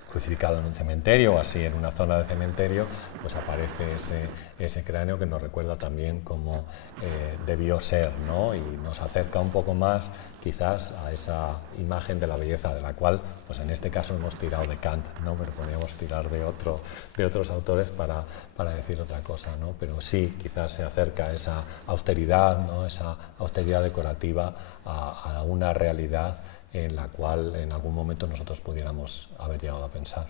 crucificado en un cementerio o así, en una zona de cementerio, pues aparece ese cráneo que nos recuerda también cómo debió ser, ¿no? Y nos acerca un poco más quizás a esa imagen de la belleza, de la cual, pues en este caso hemos tirado de Kant, ¿no? Pero podríamos tirar de otros autores para decir otra cosa, ¿no? Pero sí, quizás se acerca a esa austeridad, ¿no? Esa austeridad decorativa a una realidad en la cual en algún momento nosotros pudiéramos haber llegado a pensar.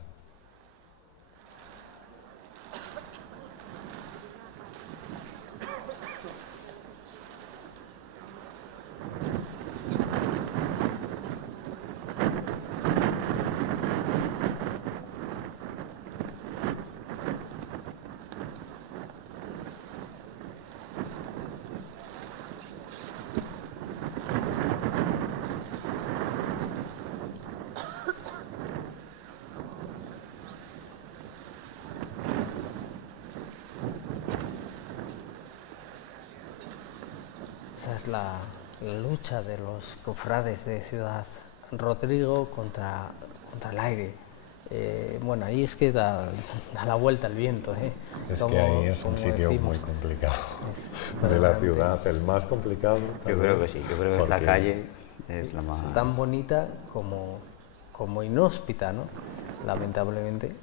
la lucha de los cofrades de Ciudad Rodrigo contra el aire. Bueno, ahí es que da la vuelta el viento. Es que ahí es un sitio muy complicado de la ciudad, el más complicado. Yo creo que sí, yo creo que esta calle es la más... Tan bonita como inhóspita, ¿no? Lamentablemente,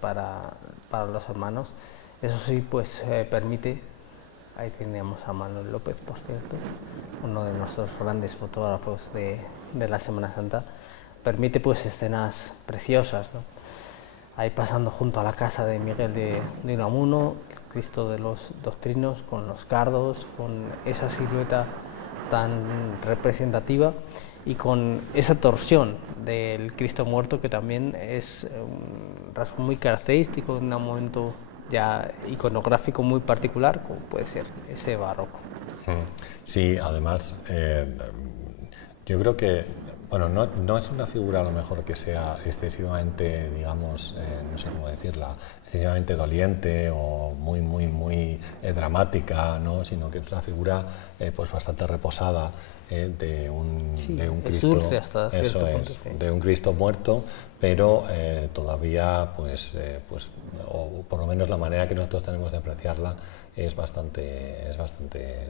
para los hermanos. Eso sí, pues permite, ahí teníamos a Manuel López, por cierto, uno de nuestros grandes fotógrafos de la Semana Santa, permite pues escenas preciosas, ¿no? Ahí pasando junto a la casa de Miguel de Unamuno, el Cristo de los Doctrinos, con los cardos, con esa silueta tan representativa y con esa torsión del Cristo muerto, que también es un rasgo muy característico de un momento ya iconográfico muy particular, como puede ser ese barroco. Sí, además yo creo que bueno, no es una figura a lo mejor que sea excesivamente, digamos, no sé cómo decirla, excesivamente doliente o muy dramática, ¿no? Sino que es una figura pues bastante reposada de un Cristo, dulce hasta cierto punto, sí. De un Cristo muerto, pero todavía pues o por lo menos la manera que nosotros tenemos de apreciarla es bastante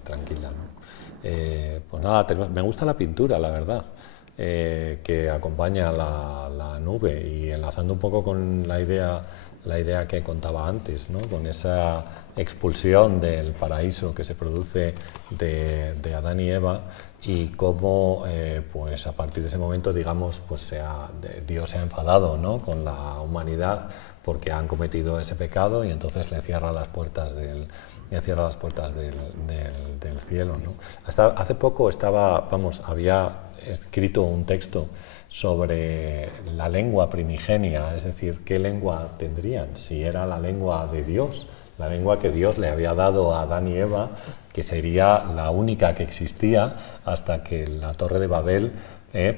tranquila, ¿no? Pues nada, me gusta la pintura, la verdad. Que acompaña la nube, y enlazando un poco con la idea que contaba antes, ¿no? Con esa expulsión del paraíso que se produce de Adán y Eva, y cómo pues a partir de ese momento, digamos, pues Dios se ha enfadado, ¿no? Con la humanidad porque han cometido ese pecado, y entonces le cierra las puertas del cielo, ¿no? Hasta hace poco había escrito un texto sobre la lengua primigenia, es decir, qué lengua tendrían, si era la lengua de Dios, la lengua que Dios le había dado a Adán y Eva, que sería la única que existía hasta que la Torre de Babel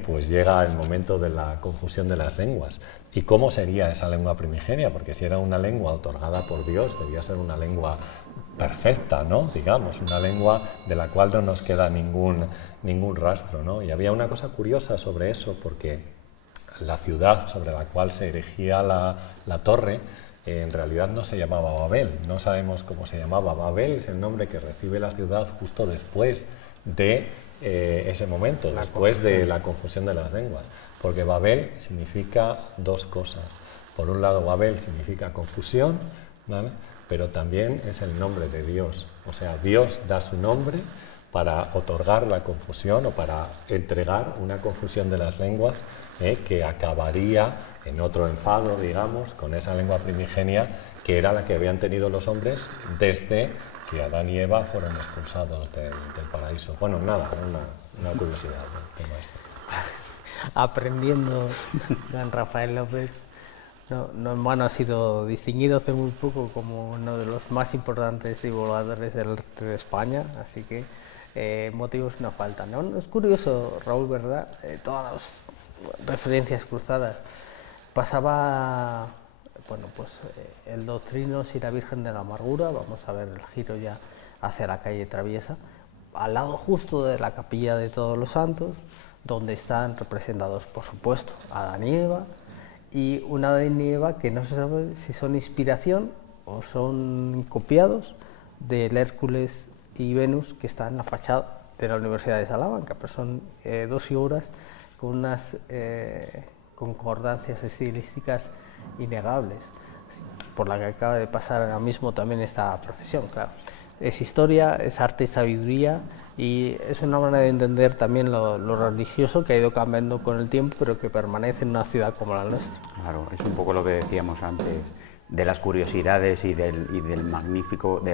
pues llega el momento de la confusión de las lenguas. ¿Y cómo sería esa lengua primigenia? Porque si era una lengua otorgada por Dios, debía ser una lengua perfecta, ¿no? Digamos, una lengua de la cual no nos queda ningún rastro, ¿no? Y había una cosa curiosa sobre eso, porque la ciudad sobre la cual se erigía la torre en realidad no se llamaba Babel, no sabemos cómo se llamaba. Babel es el nombre que recibe la ciudad justo después de ese momento, después de la confusión de las lenguas, porque Babel significa dos cosas. Por un lado, Babel significa confusión, ¿vale? Pero también es el nombre de Dios, o sea, Dios da su nombre para otorgar la confusión o para entregar una confusión de las lenguas que acabaría en otro enfado, digamos, con esa lengua primigenia que era la que habían tenido los hombres desde que Adán y Eva fueron expulsados del paraíso. Bueno, nada, una curiosidad del tema este. Aprendiendo, don Rafael López. No en vano ha sido distinguido hace muy poco como uno de los más importantes divulgadores del arte de España, así que motivos no faltan, ¿no? Es curioso, Raúl, ¿verdad? Todas las referencias cruzadas. Pasaba, bueno, pues el Doctrinos y la Virgen de la Amargura, vamos a ver el giro ya hacia la calle Traviesa, al lado justo de la Capilla de Todos los Santos, donde están representados, por supuesto, Adán y Eva, y una Adán y Eva que no se sabe si son inspiración o son copiados del Hércules y Venus que está en la fachada de la Universidad de Salamanca, pero son dos figuras con unas concordancias estilísticas innegables, por la que acaba de pasar ahora mismo también esta procesión, claro. Es historia, es arte y sabiduría, y es una manera de entender también lo religioso que ha ido cambiando con el tiempo, pero que permanece en una ciudad como la nuestra. Claro, es un poco lo que decíamos antes, de las curiosidades y de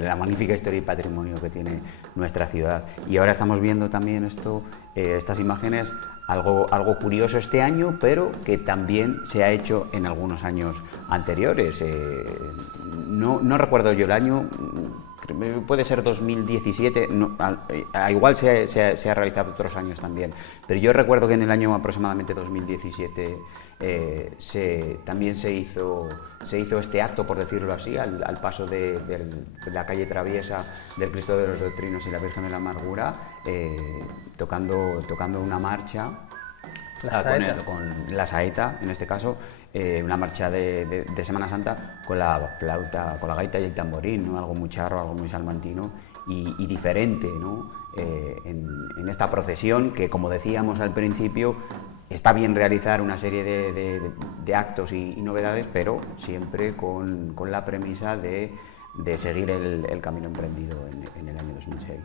la magnífica historia y patrimonio que tiene nuestra ciudad. Y ahora estamos viendo también estas imágenes, algo curioso este año, pero que también se ha hecho en algunos años anteriores. No recuerdo yo el año, puede ser 2017, no, igual se ha realizado otros años también, pero yo recuerdo que en el año aproximadamente 2017 también se hizo este acto, por decirlo así, al paso de la calle traviesa del Cristo de los Doctrinos y la Virgen de la Amargura, tocando una marcha con la saeta, en este caso, una marcha de Semana Santa con la flauta, con la gaita y el tamborín, ¿no? Algo muy charro, algo muy salmantino y diferente, ¿no? En esta procesión que, como decíamos al principio, está bien realizar una serie de actos y novedades, pero siempre con la premisa de seguir el camino emprendido en el año 2006.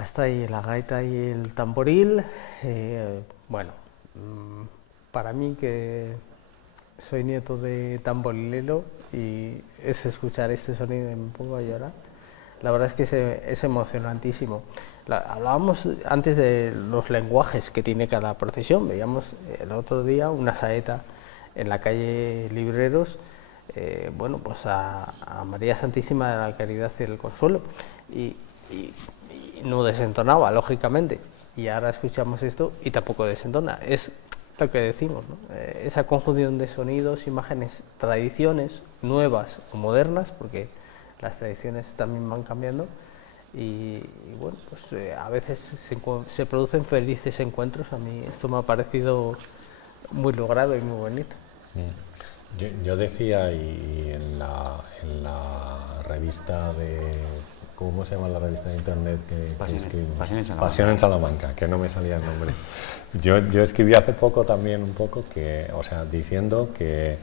Hasta ahí la gaita y el tamboril. Bueno, para mí, que soy nieto de tamborilero, y es escuchar este sonido y me pongo a llorar. La verdad es que es emocionantísimo. Hablábamos antes de los lenguajes que tiene cada procesión. Veíamos el otro día una saeta en la calle Libreros, bueno, pues a María Santísima de la Caridad y el Consuelo, y no desentonaba, lógicamente, y ahora escuchamos esto y tampoco desentona. Es lo que decimos, ¿no? Esa conjunción de sonidos, imágenes, tradiciones nuevas o modernas, porque las tradiciones también van cambiando, y bueno, pues a veces se producen felices encuentros. A mí esto me ha parecido muy logrado y muy bonito. Yo decía, y en la revista de... ¿Cómo se llama la revista de internet Pasión en Salamanca, que no me salía el nombre? Yo escribí hace poco también un poco, diciendo que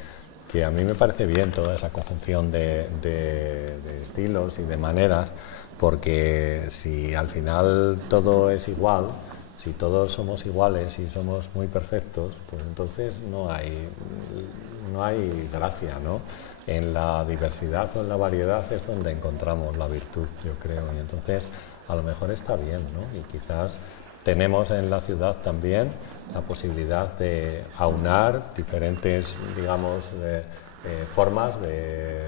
a mí me parece bien toda esa conjunción de estilos y de maneras, porque si al final todo es igual, si todos somos iguales y somos muy perfectos, pues entonces no hay gracia, ¿no? En la diversidad o en la variedad es donde encontramos la virtud, yo creo, y entonces a lo mejor está bien, ¿no? Y quizás tenemos en la ciudad también la posibilidad de aunar diferentes, digamos, formas de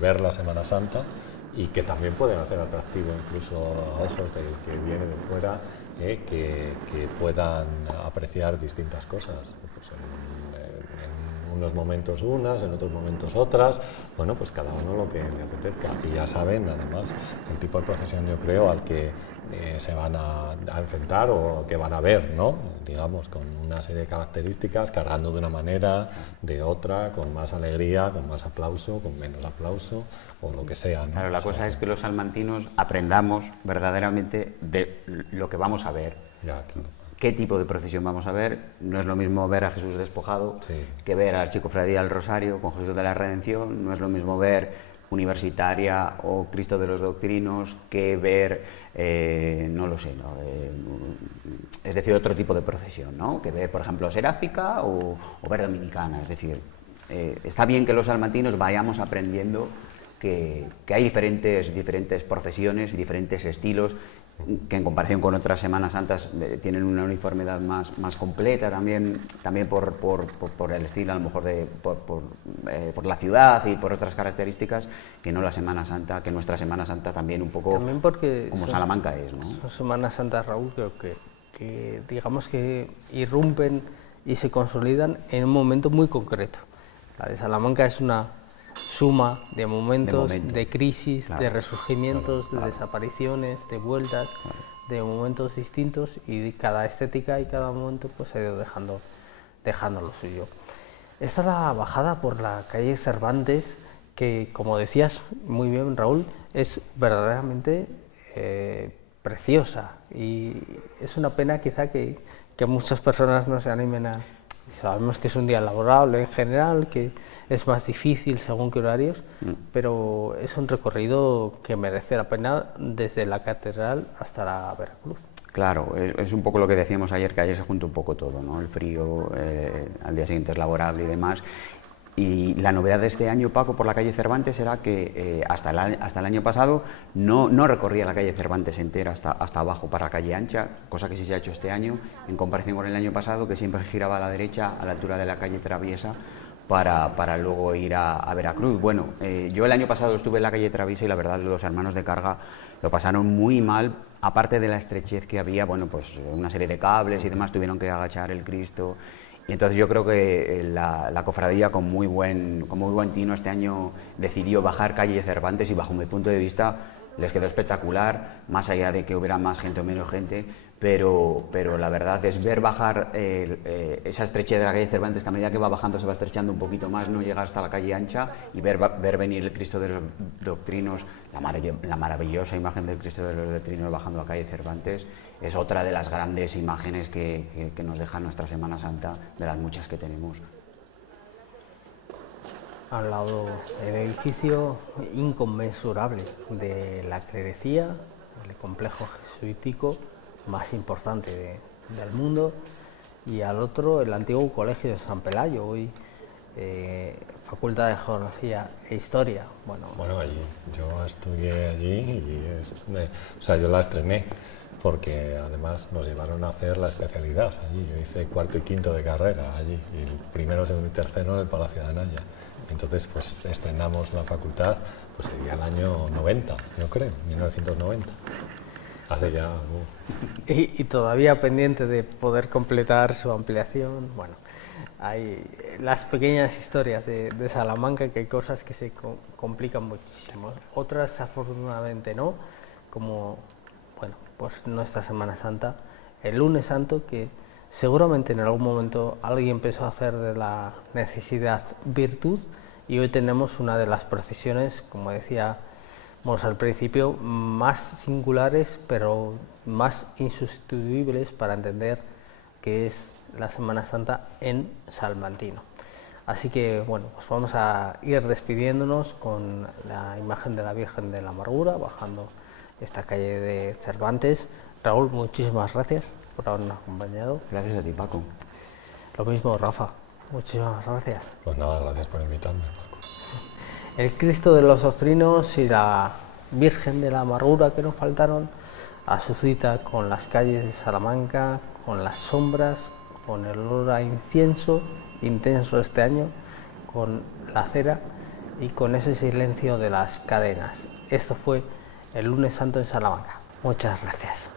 ver la Semana Santa, y que también pueden hacer atractivo incluso a ojos que vienen de fuera, que puedan apreciar distintas cosas. Pues en unos momentos unas, en otros momentos otras, bueno, pues cada uno lo que le apetezca. Y ya saben, además, el tipo de procesión, yo creo, al que se van a enfrentar o que van a ver, ¿no? Digamos, con una serie de características, cargando de una manera, de otra, con más alegría, con más aplauso, con menos aplauso, o lo que sea, ¿no? Claro, la cosa es que los salmantinos aprendamos verdaderamente de lo que vamos a ver. Ya, claro. ¿Qué tipo de procesión vamos a ver? No es lo mismo ver a Jesús despojado que ver al Chicofradía del Rosario con Jesús de la Redención. No es lo mismo ver Universitaria o Cristo de los Doctrinos que ver, no lo sé, ¿no? Es decir, otro tipo de procesión, ¿no? Que ver, por ejemplo, Seráfica o ver Dominicana. Es decir, está bien que los salmantinos vayamos aprendiendo que hay diferentes procesiones y diferentes estilos, que en comparación con otras Semanas Santas tienen una uniformidad más completa, también por el estilo, a lo mejor por la ciudad y por otras características, que no la Semana Santa, que nuestra Semana Santa también un poco también porque como Salamanca es, ¿no? Son Semanas Santas, Raúl, que digamos que irrumpen y se consolidan en un momento muy concreto. La de Salamanca es suma de momentos, momentos. de crisis, Claro, de resurgimientos, claro. de desapariciones, de vueltas, de momentos distintos, y cada estética y cada momento pues ha ido dejando lo suyo. Esta es la bajada por la calle Cervantes, que, como decías muy bien, Raúl, es verdaderamente preciosa, y es una pena quizá que muchas personas no se animen a... Sabemos que es un día laborable en general, que es más difícil según qué horarios, pero es un recorrido que merece la pena desde la catedral hasta la Veracruz. Claro, es un poco lo que decíamos ayer, que ayer se junta un poco todo, ¿no? El frío, al día siguiente es laborable y demás. Y la novedad de este año, Paco, por la calle Cervantes era que hasta el año pasado no recorría la calle Cervantes entera hasta abajo para calle ancha, cosa que sí se ha hecho este año, en comparación con el año pasado, que siempre giraba a la derecha, a la altura de la calle Traviesa, para luego ir a Veracruz. Bueno, yo el año pasado estuve en la calle Traviesa y la verdad los hermanos de carga lo pasaron muy mal, aparte de la estrechez que había, bueno, pues una serie de cables y demás, tuvieron que agachar el Cristo. Y entonces yo creo que la cofradía con muy buen tino este año decidió bajar calle Cervantes, y bajo mi punto de vista les quedó espectacular, más allá de que hubiera más gente o menos gente, pero la verdad es ver bajar esa estrechez de la calle Cervantes, que a medida que va bajando se va estrechando un poquito más, no llega hasta la calle ancha, y ver venir el Cristo de los Doctrinos, la maravillosa imagen del Cristo de los Doctrinos bajando la calle Cervantes, es otra de las grandes imágenes que nos deja nuestra Semana Santa, de las muchas que tenemos. Al lado del edificio inconmensurable de la clerecía, el complejo jesuítico más importante del mundo, y al otro el antiguo colegio de San Pelayo, hoy Facultad de Geografía e Historia. Bueno, allí, yo estudié allí y yo la estrené, porque además nos llevaron a hacer la especialidad allí. Yo hice cuarto y quinto de carrera allí, y el primero, segundo y tercero en el Palacio de Anaya. Entonces, pues estrenamos la facultad, pues sería el año 90, yo creo, 1990. Hace ya... Y todavía pendiente de poder completar su ampliación. Bueno, hay las pequeñas historias de Salamanca, que hay cosas que se complican muchísimo. Otras, afortunadamente, no, como, bueno, pues nuestra Semana Santa, el Lunes Santo, que seguramente en algún momento alguien empezó a hacer de la necesidad virtud, y hoy tenemos una de las procesiones, como decíamos al principio, más singulares, pero más insustituibles para entender qué es la Semana Santa en Salmantino. Así que, bueno, pues vamos a ir despidiéndonos con la imagen de la Virgen de la Amargura, bajando esta calle de Cervantes. Raúl, muchísimas gracias por habernos acompañado. Gracias a ti, Paco. Lo mismo, Rafa. Muchísimas gracias. Pues nada, gracias por invitarme, Paco. El Cristo de los Doctrinos y la Virgen de la Amargura que nos faltaron a su cita con las calles de Salamanca, con las sombras, con el olor a incienso intenso este año, con la cera y con ese silencio de las cadenas. Esto fue el Lunes Santo en Salamanca. Muchas gracias.